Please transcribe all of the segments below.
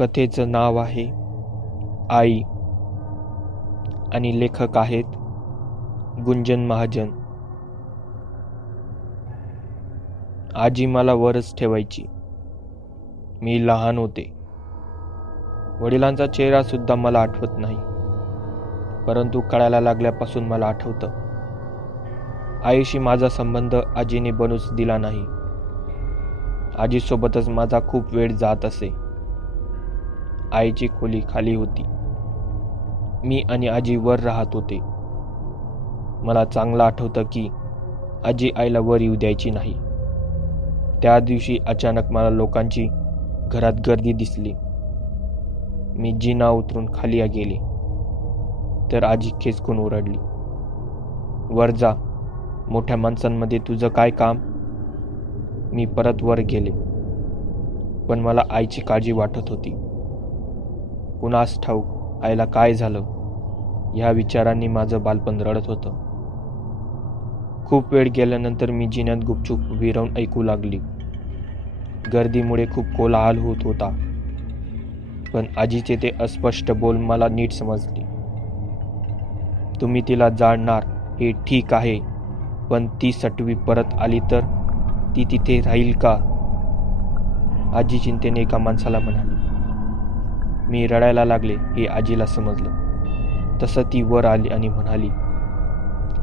कथेचं नाव आहे आई आणि लेखक आहेत गुंजन महाजन. आजी मला वरच ठेवायची. मी लहान होते. वडिलांचा चेहरा सुद्धा मला आठवत नाही, परंतु कळायला लागल्यापासून मला आठवतं. आईशी माझा संबंध आजीने बनूच दिला नाही. आजीसोबतच माझा खूप वेळ जात असे. आईची खोली खाली होती. मी आणि आजी वर राहत होते. मला चांगलं आठवतं की आजी आईला वर येऊ द्यायची नाही. त्या दिवशी अचानक मला लोकांची घरात गर्दी दिसली. मी जिना उतरून खाली गेले तर आजी खेचकून ओरडली, वर जा, मोठ्या माणसांमध्ये तुझं काय काम? मी परत वर गेले, पण मला आईची काळजी वाटत होती. कुणास ठाऊक आईला काय झालं, ह्या विचारांनी माझं बालपण रडत होतं. खूप वेळ गेल्यानंतर मी जिन्यात गुपचूप उभी राहून ऐकू लागली. गर्दीमुळे खूप कोलाहल होत होता, पण आजीचे ते अस्पष्ट बोल मला नीट समजले. तुम्ही तिला जाळणार हे ठीक आहे, पण ती सटवी परत आली तर ती तिथे राहील का? आजी चिंतेने एका माणसाला म्हणाली. मी रडायला लागले हे आजीला समजलं. तसं ती वर आली आणि म्हणाली,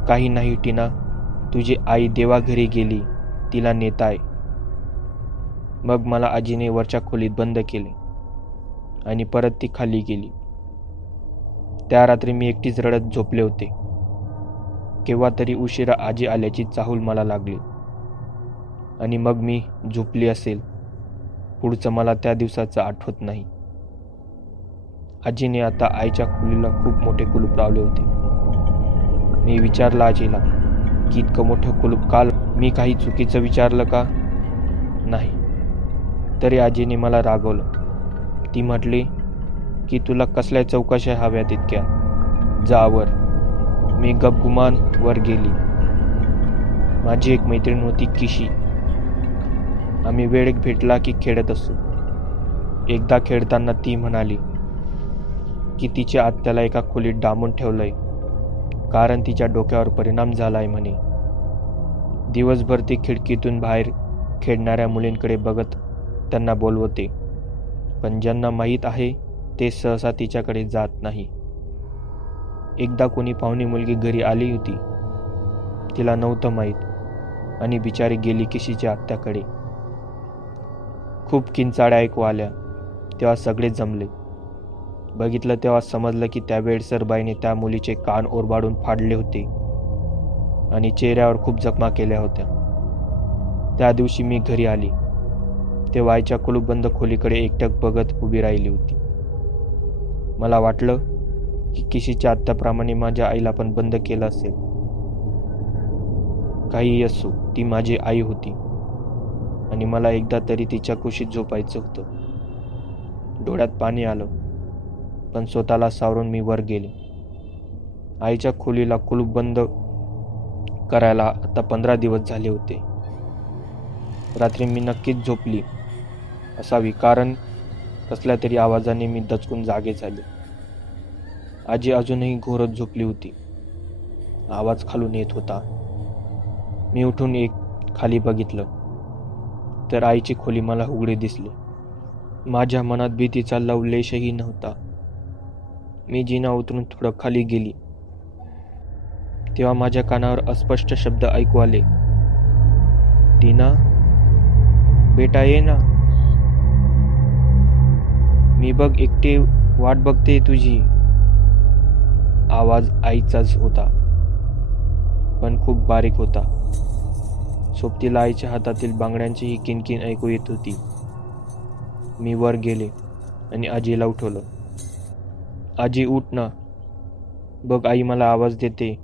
काही नाही टीना, तुझी आई देवाघरी गेली, तिला नेताय. मग मला आजीने वरच्या खोलीत बंद केले आणि परत ती खाली गेली. त्या रात्री मी एकटीच रडत झोपले होते. केव्हा तरी उशिरा आजी आल्याची चाहूल मला लागली आणि मग मी झोपली असेल. पुढचं मला त्या दिवसाचं आठवत नाही. आजीने आता आईच्या खोलीला खूप मोठे कुलूप लावले होते. मी विचारलं आजीला की इतकं मोठं कुलूप का? मी काही चुकीचं विचारलं का? नाही. तरी आजीने मला रागवलं. ती म्हटली की तुला कसल्या चौकशा हव्यात इतक्या? जा वर. मी गपगुमान वर गेली. माझी एक मैत्रीण होती किशी. आम्ही वेळ भेटला की खेळत असू. एकदा खेळताना ती म्हणाली की तिच्या आत्याला एका खोलीत डांबून ठेवलंय, कारण तिच्या डोक्यावर परिणाम झालाय म्हणे. दिवसभर ती खिडकीतून बाहेर खेळणाऱ्या मुलींकडे बघत त्यांना बोलवते, पण ज्यांना माहीत आहे ते सहसा तिच्याकडे जात नाही. एकदा कोणी पाहुणी मुलगी घरी आली होती. तिला नव्हतं माहीत आणि बिचारी गेली किशीच्या आत्याकडे. खूप किंचाड्या ऐकू आल्या. तेव्हा सगळे जमले. बघितलं तेव्हा समजलं की त्या वेडसरबाईने त्या मुलीचे कान ओरबाडून फाडले होते आणि चेहऱ्यावर खूप जखमा केल्या होत्या. त्या दिवशी मी घरी आली तेव्हा आईच्या कुलूपबंद खोलीकडे एकटक बघत उभी राहिली होती. मला वाटलं की किशीच्या आत्याप्रमाणे माझ्या आईला पण बंद केलं असेल. काही असो, ती माझी आई होती आणि मला एकदा तरी तिच्या कुशीत झोपायचं होतं. डोळ्यात पाणी आलं, पण स्वतःला सावरून मी वर गेले. आईच्या खोलीला कुलूप बंद करायला आता 15 दिवस झाले होते. रात्री मी नक्कीच झोपली असावी, कारण कसल्या तरी आवाजाने मी दचकून जागे झाले. आजी अजूनही घोरत झोपली होती. आवाज खालून येत होता. मी उठून खाली बघितलं तर आईची खोली मला उघडी दिसली. माझ्या मनात भीतीचा लवलेशही नव्हता. मी जिना उतरून थोडं खाली गेली तेव्हा माझ्या कानावर अस्पष्ट शब्द ऐकू आले, टीना, बेटा ये ना. मी बघ एकटे वाट बघते तुझी. आवाज आईचाच होता, पण खूप बारीक होता. सोबतीला आईच्या हातातील बांगड्यांचीही किणकिण ऐकू येत होती. मी वर गेले आणि आजीला उठवलं. आजी उठ ना, बघ आई मला आवाज देते.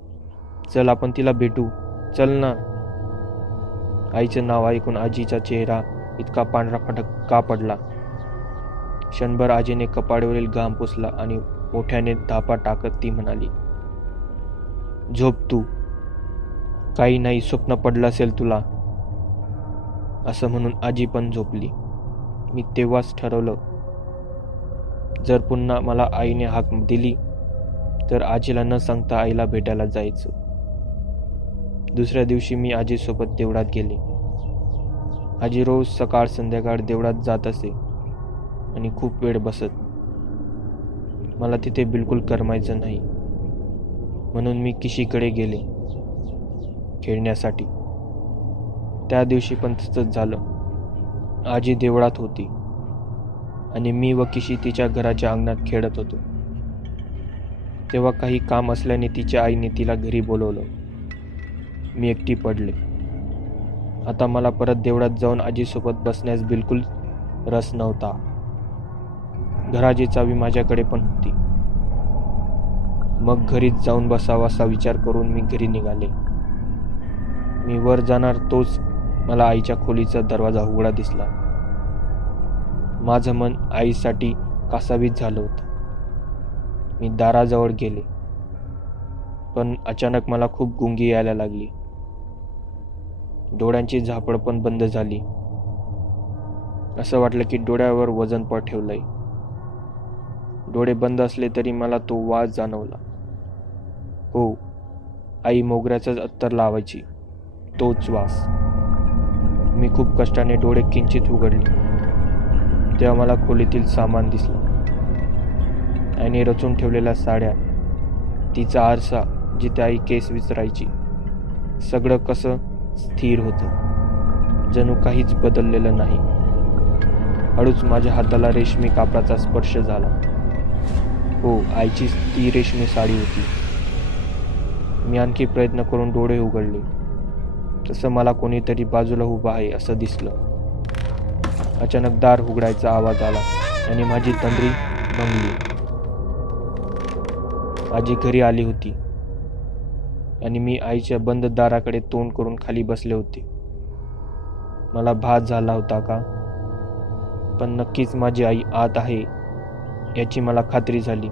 चल आपण तिला भेटू, चल ना. आईचं नाव ऐकून आजीचा चेहरा इतका पांढरा फटक का पडला. क्षणभर आजीने कपाळावरील घाम पुसला आणि मोठ्याने धापा टाकत ती म्हणाली, झोप तू, काही नाही, स्वप्न पडलं असेल तुला. असं म्हणून आजी पण झोपली. मी तेव्हाच ठरवलं जर पुन्हा मला आईने हाक दिली तर आजीला न सांगता आईला भेटायला जायचं. दुसऱ्या दिवशी मी आजीसोबत देवळात गेले. आजी रोज सकाळ संध्याकाळ देवळात जात असे आणि खूप वेळ बसत. मला तिथे बिलकुल करमायचं नाही, म्हणून मी किशीकडे गेले खेळण्यासाठी. त्या दिवशी पण तसंच झालं. आजी देवळात होती आणि मी व किशी तिच्या घराच्या अंगणात खेळत होतो. तेव्हा काही काम असल्याने तिच्या आईने तिला घरी बोलवलं. मी एकटी पडले. आता मला परत देवळात जाऊन आजीसोबत बसण्यास बिलकुल रस नव्हता. घराची चावी माझ्याकडे पण होती. मग घरीच जाऊन बसावा असा विचार करून मी घरी निघाले. मी वर जाणार तोच मला आईच्या खोलीचा दरवाजा उघडा दिसला. माझं मन आईसाठी कासावीस झालं होतं. मी दाराजवळ गेले, पण अचानक मला खूप गुंगी यायला लागली. डोळ्यांची झापड पण बंद झाली. असं वाटलं की डोळ्यावर वजन पण ठेवलंय. डोळे बंद असले तरी मला तो वास जाणवला. हो, आई मोगऱ्याचंच अत्तर लावायची, तोच वास. मी खूप कष्टाने डोळे किंचित उघडले तेव्हा मला खोलीतील सामान दिसलं. आईने रचून ठेवलेल्या साड्या, तिचा आरसा जिथे आई केस विचारायची, सगळं कसं स्थिर होतं, जणू काहीच बदललेलं नाही. हळूच माझ्या हाताला रेशमी कापडाचा स्पर्श झाला. हो, आईची ती रेशमी साडी होती. मी आणखी प्रयत्न करून डोळे उघडले. तसं मला कोणीतरी बाजूला उभं आहे असं दिसलं. अचानक दार उघडायचा आवाज आला आणि माझी तंद्री भंगली. आजी घरी आली होती आणि मी आईच्या बंद दाराकडे तोंड करून खाली बसले होते. मला भास झाला होता का, पण नक्कीच माझी आई आत आहे याची मला खात्री झाली.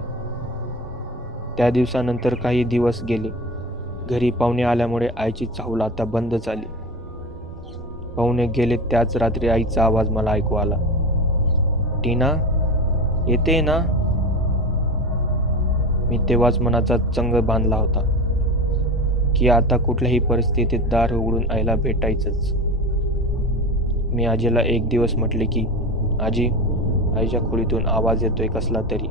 त्या दिवसानंतर काही दिवस गेले. घरी पाहुणे आल्यामुळे आईची चाहूल आता बंद झाली. पाहुणे गेले त्याच रात्री आईचा आवाज मला ऐकू आला. टीना, येते ना? मी तेव्हाच मनाचा चंग बांधला होता की आता कुठल्याही परिस्थितीत दार उघडून आईला भेटायचंच. मी आजीला एक दिवस म्हटले की आजी, आईच्या खोलीतून आवाज येतोय कसला तरी.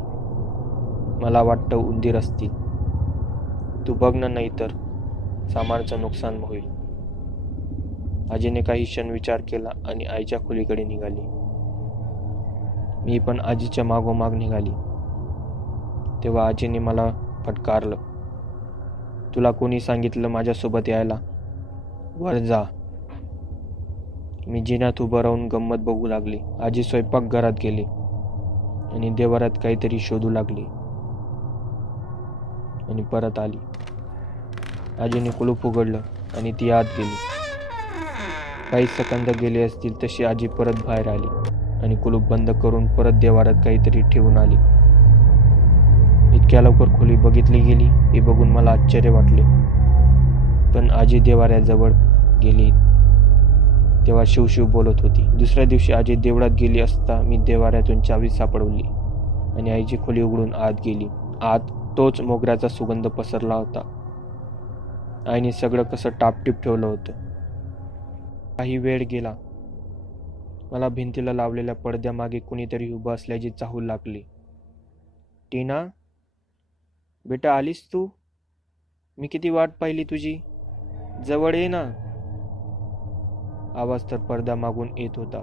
मला वाटतं उंदीर असतील. तू बघ ना, नाही तर सामानाचं नुकसान होईल. आजीने काही क्षण विचार केला आणि आईच्या खोलीकडे निघाली. मी पण आजीच्या मागोमाग निघाली. तेव्हा आजीने मला फटकारलं. तुला कोणी सांगितलं माझ्यासोबत यायला? वर जा. मी जिन्यात उभं राहून गंमत बघू लागले. आजी स्वयंपाकघरात गेली आणि देवाऱ्यात काहीतरी शोधू लागली आणि परत आली. आजीने कुलूप उघडलं आणि ती आत गेली. काही सेकंद गेले असतील तशी आजी परत बाहेर आली आणि कुलूप बंद करून परत देवाऱ्यात काहीतरी ठेवून आली. इतक्या लवकर खोली बघितली गेली हे बघून मला आश्चर्य वाटले. पण आजी देवाऱ्याजवळ गेली तेव्हा शिवशिव बोलत होती. दुसऱ्या दिवशी आजी देवळात गेली असता मी देवाऱ्यातून चावी सापडवली आणि आईची खोली उघडून आत गेली. आत तोच मोगऱ्याचा सुगंध पसरला होता. आईने सगळं कसं टापटीप ठेवलं होतं. काही वेळ गेला. मला भिंतीला लावलेल्या पडद्यामागे कुणीतरी उभं असल्याची चाहूल लागली. टीना, बेटा आलीस तू? मी किती वाट पाहिली तुझी. जवळ ये ना. आवाज तर पडद्यामागून येत होता,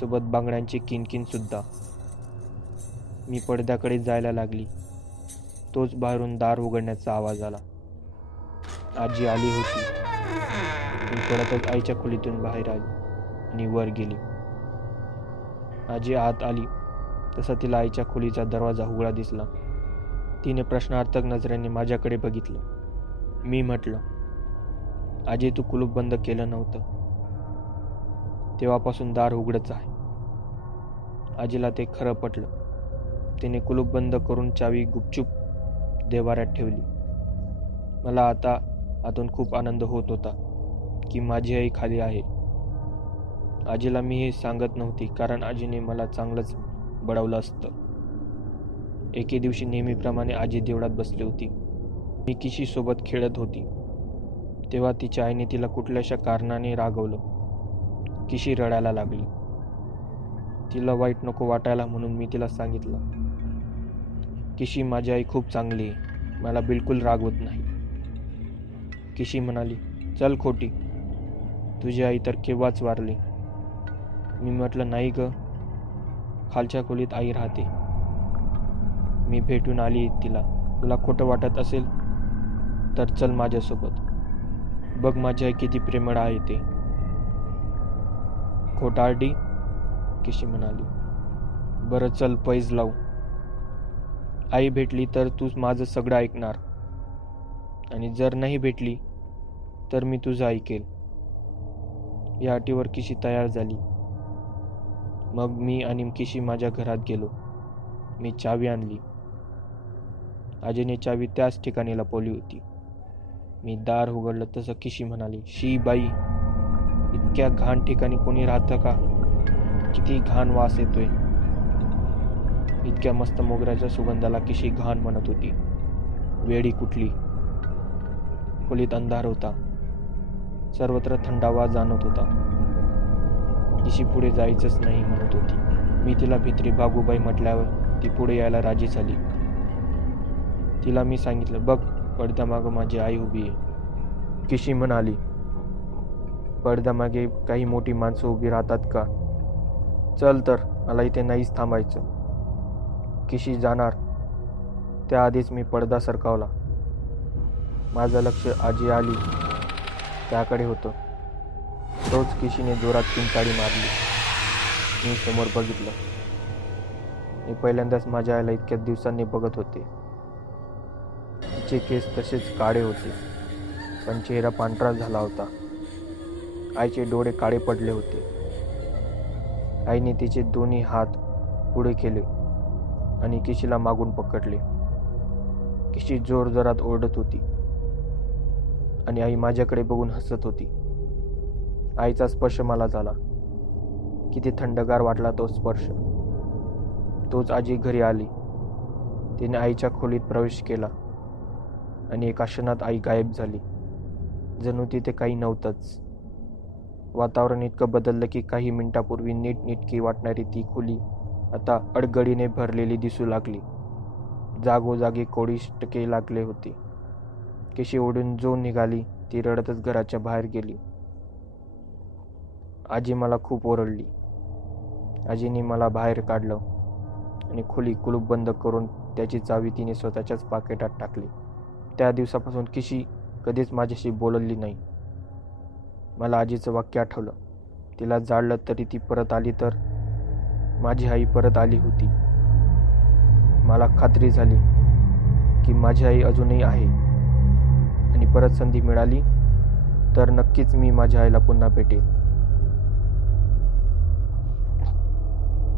सोबत बांगड्यांची किणकिण सुद्धा. मी पडद्याकडे जायला लागली. तोच बाहेरून दार उघडण्याचा आवाज आला. आजी आली होती. मी पडतच आईच्या खोलीतून बाहेर आली आणि वर गेली. आजी आत आली तसा तिला आईच्या खोलीचा दरवाजा उघडा दिसला. तिने प्रश्नार्थक नजरेने माझ्याकडे बघितलं. मी म्हटलं, आजी, तू कुलूप बंद केलं नव्हतं. तेव्हापासून दार उघडच आहे. आजीला ते खरं पटलं. तिने कुलूप बंद करून चावी गुपचूप देवाऱ्यात ठेवली. मला आता आतून खूप आनंद होत होता की माझी आई खाली आहे. आजीला मी हे सांगत नव्हती कारण आजीने मला चांगलंच बडवलं असतं. एके दिवशी नेहमीप्रमाणे आजी देवळात बसली होती. मी किशीसोबत खेळत होती. तेव्हा तिच्या आईने तिला कुठल्याशा कारणाने रागवलं. किशी रडायला लागली. तिला वाईट नको वाटायला म्हणून मी तिला सांगितलं, किशी, माझी आई खूप चांगली आहे, मला बिलकुल रागवत नाही. किशी म्हणाली, चल खोटी, तुझी आई तर केव्हाच वारली. मी म्हटलं, नाही ग, खालच्या खोलीत आई राहते, मी भेटून आली तिला. तुला खोटं वाटत असेल तर चल माझ्यासोबत, बघ माझी आई किती प्रेमळ आहे ते. खोटारडी, किशी म्हणाली. बरं चल, पैज लावू. आई भेटली तर तू माझं सगळं ऐकणार, आणि जर नाही भेटली तर मी तुझं ऐकेल. या अटीवर किशी तयार झाली. मग मी आणि किशी माझ्या घरात गेलो. मी चावी आणली. आजीने चावी त्याच ठिकाणी लपवली होती. मी दार उघडलं तसं किशी म्हणाली, शी बाई, इतक्या घाण ठिकाणी कोणी राहतं का? किती घाण वास येतोय. इतक्या मस्त मोगऱ्याच्या सुगंधाला किशी घाण म्हणत होती. वेडी कुठली. खोलीत अंधार होता. सर्वत्र थंडावा जाणवत होता. किशी पुढे जायचंच नाही म्हणत होती. मी तिला भित्री बागूबाई म्हटल्यावर ती पुढे यायला राजी झाली. तिला मी सांगितलं, बघ, पडद्यामागं माझी आई उभी आहे. किशी म्हणाली, पडद्यामागे काही मोठी माणसं उभी राहतात का? चल तर, मला इथे नाहीच थांबायचं. किशी जाणार त्याआधीच मी पडदा सरकावला. माझं लक्ष आजी आली त्याकडे होतं. तोच किशीने जोरात किंचाळी मारली. मी समोर बघितलं. मी पहिल्यांदाच माझ्या आईला इतक्या दिवसांनी बघत होते. तिचे केस तसेच काळे होते, पण चेहरा पांढरा झाला होता. आईचे डोळे काळे पडले होते. आईने तिचे दोन्ही हात पुढे केले आणि किशीला मागून पकडले. किशी जोरजोरात ओरडत होती आणि आई माझ्याकडे बघून हसत होती. आईचा स्पर्श मला झाला. किती थंडगार वाटला तो स्पर्श. तोच आजी घरी आली. तिने आईच्या खोलीत प्रवेश केला आणि एका क्षणात आई गायब झाली. जणू तिथे काही नव्हतंच. वातावरण इतकं बदललं की काही मिनिटापूर्वी नीटनेटकी वाटणारी ती खोली आता अडगळीने भरलेली दिसू लागली. जागोजागी कोळीष्टके लागले होते. किशी ओढून जो निघाली ती रडतच घराच्या बाहेर गेली. आजी मला खूप ओरडली. आजीने मला बाहेर काढलं आणि खोली कुलूप बंद करून त्याची चावी तिने स्वतःच्याच पाकिटात टाकली. त्या दिवसापासून किशी कधीच माझ्याशी बोलली नाही. मला आजीचं वाक्य आठवलं, तिला जाळलं तरी ती परत आली तर माझी आई परत आली होती. मला खात्री झाली की माझी आई अजूनही आहे आणि परत संधी मिळाली तर नक्कीच मी माझ्या आईला पुन्हा भेटेल.